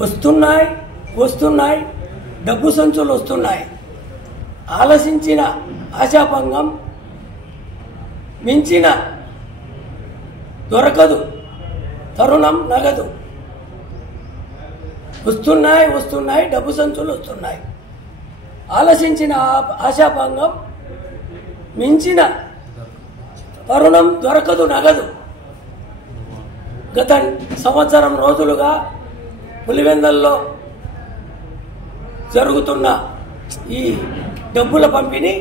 వస్తున్నాయి వస్తున్నాయి డబ్బు సంచులు వస్తున్నాయి. ఆలసించిన ఆశాభంగం, మించిన దొరకదు తరుణం నగదు. వస్తున్నాయి వస్తున్నాయి డబ్బు సంచులు వస్తున్నాయి. ఆలసించిన ఆశాభంగం, మించిన తరుణం దొరకదు నగదు. గత సంవత్సరం రోజులుగా పులివెందల్లో జరుగుతున్న ఈ డబ్బుల పంపిణీ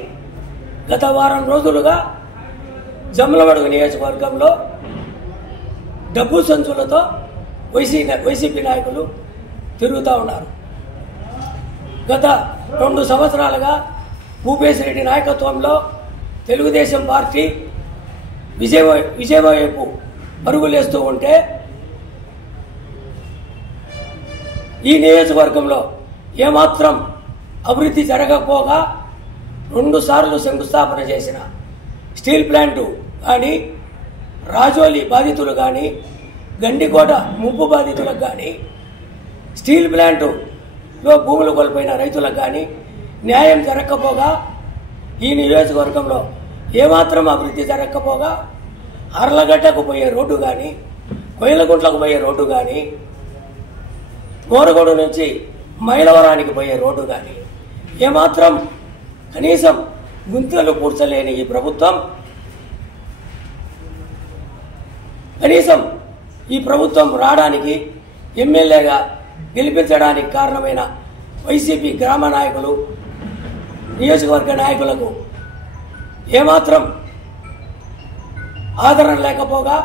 గత వారం రోజులుగా జమ్మలమడుగు నియోజకవర్గంలో డబ్బు సంచులతో వైసీపీ నాయకులు తిరుగుతూ ఉన్నారు. గత 2 సంవత్సరాలుగా భూపేశ్ రెడ్డి నాయకత్వంలో తెలుగుదేశం పార్టీ విజయ వైపు పరుగులేస్తూ ఉంటే ఈ నియోజకవర్గంలో ఏమాత్రం అభివృద్ధి జరగకపోగా 2 సార్లు శంకుస్థాపన చేసిన స్టీల్ ప్లాంటు కానీ, రాజోలి బాధితులు కానీ, గండికోట ముంపు బాధితులకు కానీ, స్టీల్ ప్లాంటులో భూములు కోల్పోయిన రైతులకు కానీ న్యాయం జరగకపోగా ఈ నియోజకవర్గంలో ఏమాత్రం అభివృద్ధి జరగకపోగా అర్లగడ్డకు పోయే రోడ్డు కానీ, కొయ్యలగుంట్లకు పోయే రోడ్డు కానీ, మోరగోడు నుంచి మైలవరానికి పోయే రోడ్డు కానీ ఏమాత్రం కనీసం గుంతలు పూడ్చలేని ఈ ప్రభుత్వం, కనీసం ఈ ప్రభుత్వం రావడానికి, ఎమ్మెల్యేగా గెలిపించడానికి కారణమైన వైసీపీ గ్రామ నాయకులు, నియోజకవర్గ నాయకులకు ఏమాత్రం ఆదరణ లేకపోగా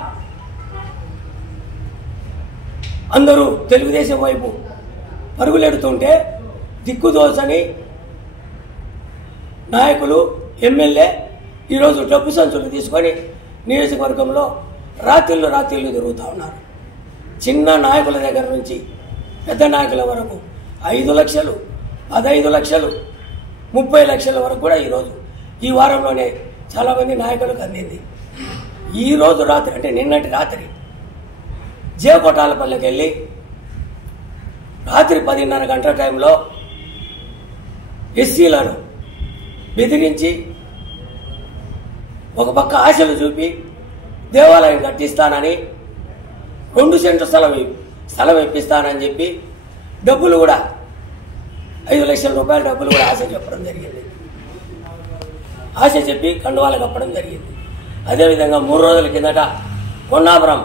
అందరూ తెలుగుదేశం వైపు పరుగులెడుతుంటే దిక్కుదోచని నాయకులు, ఎమ్మెల్యే ఈరోజు డబ్బు సంచులు తీసుకొని నియోజకవర్గంలో రాత్రిళ్ళు తిరుగుతూ ఉన్నారు. చిన్న నాయకుల దగ్గర నుంచి పెద్ద నాయకుల వరకు 5 లక్షలు, 15 లక్షలు, 30 లక్షల వరకు కూడా ఈరోజు ఈ వారంలోనే చాలామంది నాయకులకు అందింది. ఈరోజు రాత్రి అంటే నిన్నటి రాత్రి జేకొట్టాలపల్లికి వెళ్ళి రాత్రి 10:30 గంటల టైంలో ఎస్సీలను బెదిరించి ఒక పక్క ఆశలు చూపి దేవాలయం కట్టిస్తానని 2 సెంట్లు స్థలం ఇప్పిస్తానని చెప్పి డబ్బులు కూడా 5 లక్షల రూపాయల డబ్బులు కూడా ఆశ చెప్పడం జరిగింది. ఆశ చెప్పి కండువాలు కప్పడం జరిగింది. అదేవిధంగా 3 రోజుల కిందట కొన్నాపురం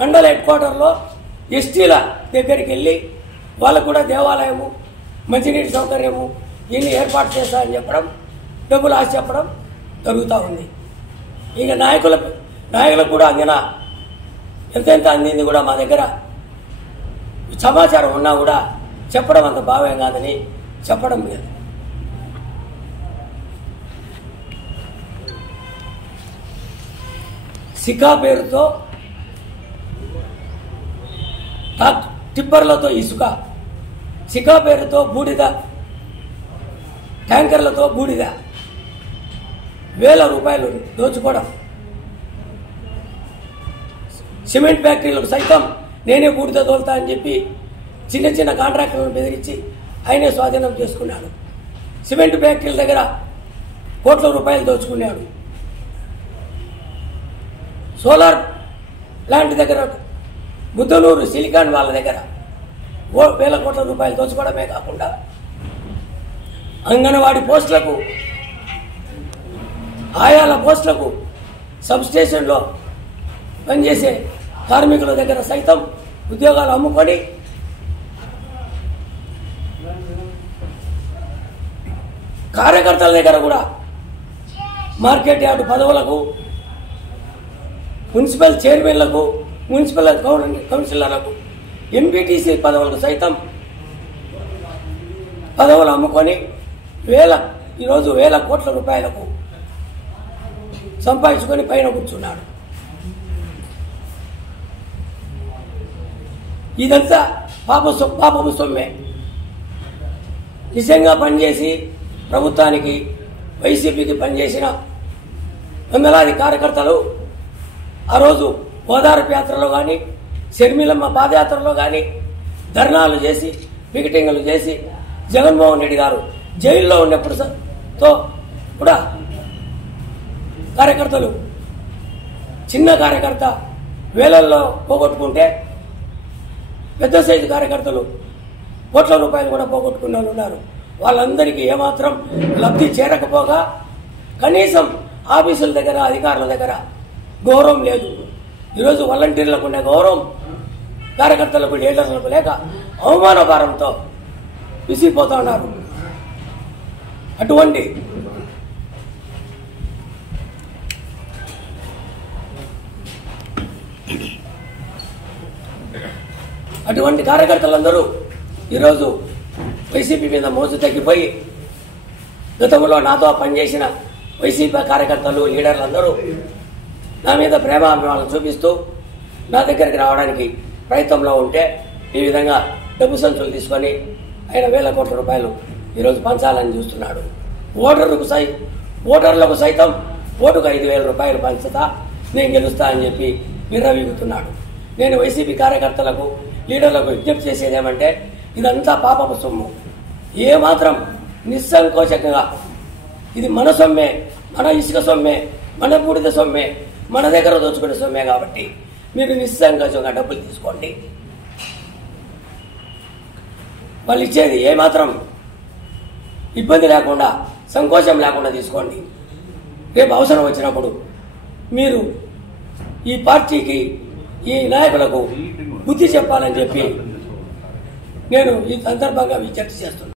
మండల హెడ్ క్వార్టర్లో ఎస్టీల దగ్గరికి వెళ్ళి వాళ్ళకు కూడా దేవాలయము, మంచినీటి సౌకర్యము ఇన్ని ఏర్పాటు చేస్తారని చెప్పడం, డబ్బులు ఆశ చెప్పడం జరుగుతూ ఉంది. ఇక నాయకులకు కూడా అందిన ఎంతెంత అందింది కూడా మా దగ్గర సమాచారం ఉన్నా కూడా చెప్పడం అంత భావ్యం కాదని చెప్పడం లేదు. సికా పేరుతో టిప్పర్లతో ఇసుక, సికా పేరుతో బూడిద, ట్యాంకర్లతో బూడిద, వేల రూపాయలు దోచుకోవడం, సిమెంట్ ఫ్యాక్టరీలకు సైతం నేనే బూడిద తోలుతా అని చెప్పి చిన్న చిన్న కాంట్రాక్టర్లను బెదిరించి ఆయనే స్వాధీనం చేసుకున్నాడు. సిమెంట్ ఫ్యాక్టరీల దగ్గర కోట్ల రూపాయలు దోచుకున్నాడు. సోలార్ ప్లాంట్ దగ్గర ముద్దనూరు సిలికాన్ వాళ్ళ దగ్గర వేల కోట్ల రూపాయలు దోచుకోవడమే కాకుండా అంగన్వాడీ పోస్టులకు, ఆయాల పోస్టులకు, సబ్స్టేషన్లో పనిచేసే కార్మికుల దగ్గర సైతం ఉద్యోగాలు అమ్ముకొని కార్యకర్తల దగ్గర కూడా మార్కెట్ యార్డు పదవులకు, మున్సిపల్ చైర్మన్లకు, మున్సిపల్ కౌన్సిలర్లకు, ఎంపీటీసీ పదవులకు సైతం పదవులు అమ్ముకొని ఈరోజు వేల కోట్ల రూపాయలకు సంపాదించుకొని పైన కూర్చున్నాడు. ఇదంతా పాపము సొమ్మే. నిజంగా పనిచేసి ప్రభుత్వానికి, వైసీపీకి పనిచేసిన వందలాది కార్యకర్తలు ఆ రోజు ఓదార్పు యాత్రలో కానీ, షర్మిలమ్మ పాదయాత్రలో కానీ ధర్నాలు చేసి పికెటింగ్లు చేసి జగన్మోహన్ రెడ్డి గారు జైల్లో ఉన్నప్పుడు తో కూడా కార్యకర్తలు చిన్న కార్యకర్త వేలల్లో పోగొట్టుకుంటే పెద్ద సైజు కార్యకర్తలు కోట్ల రూపాయలు కూడా పోగొట్టుకున్న వాళ్ళు ఉన్నారు. వాళ్ళందరికీ ఏమాత్రం లబ్ధి చేరకపోగా కనీసం ఆఫీసుల దగ్గర అధికారుల దగ్గర గౌరవం లేదు. ఈరోజు వాలంటీర్లకు ఉండే గౌరవం కార్యకర్తలకు లీడర్లకు లేక అవమానకారంతో విసిగిపోతా ఉన్నారు. అటువంటి కార్యకర్తలందరూ ఈరోజు వైసీపీ మీద మోజు తగ్గిపోయి గతంలో నాతో పనిచేసిన వైసీపీ కార్యకర్తలు లీడర్లందరూ నా మీద ప్రేమాభిమానాలు చూపిస్తూ నా దగ్గరికి రావడానికి ప్రయత్నంలో ఉంటే ఈ విధంగా డబ్బు సంచులు తీసుకొని ఆయన వేల కోట్ల రూపాయలు ఈరోజు పంచాలని చూస్తున్నాడు. ఓటర్లకు సైతం ఓటుకు 5,000 రూపాయలు పంచుతా నేను గెలుస్తా అని చెప్పి విర్రవీగుతున్నాడు. నేను వైసీపీ కార్యకర్తలకు లీడర్లకు విజ్ఞప్తి చేసేదేమంటే ఇదంతా పాపపు సొమ్ము. ఏమాత్రం నిస్సంకోచంగా ఇది మన సొమ్మే, మన ఇసుక సొమ్మే, మన బూడిద సొమ్మే, మన దగ్గర దోచుకునే సొమ్మే కాబట్టి మీరు నిస్సంకోచంగా డబ్బులు తీసుకోండి. వాళ్ళు ఇచ్చేది ఏమాత్రం ఇబ్బంది లేకుండా సంకోచం లేకుండా తీసుకోండి. రేపు అవసరం వచ్చినప్పుడు మీరు ఈ పార్టీకి ఈ నాయకులకు బుద్ధి చెప్పాలని చెప్పి నేను ఈ సందర్భంగా విజ్ఞప్తి చేస్తున్నాను.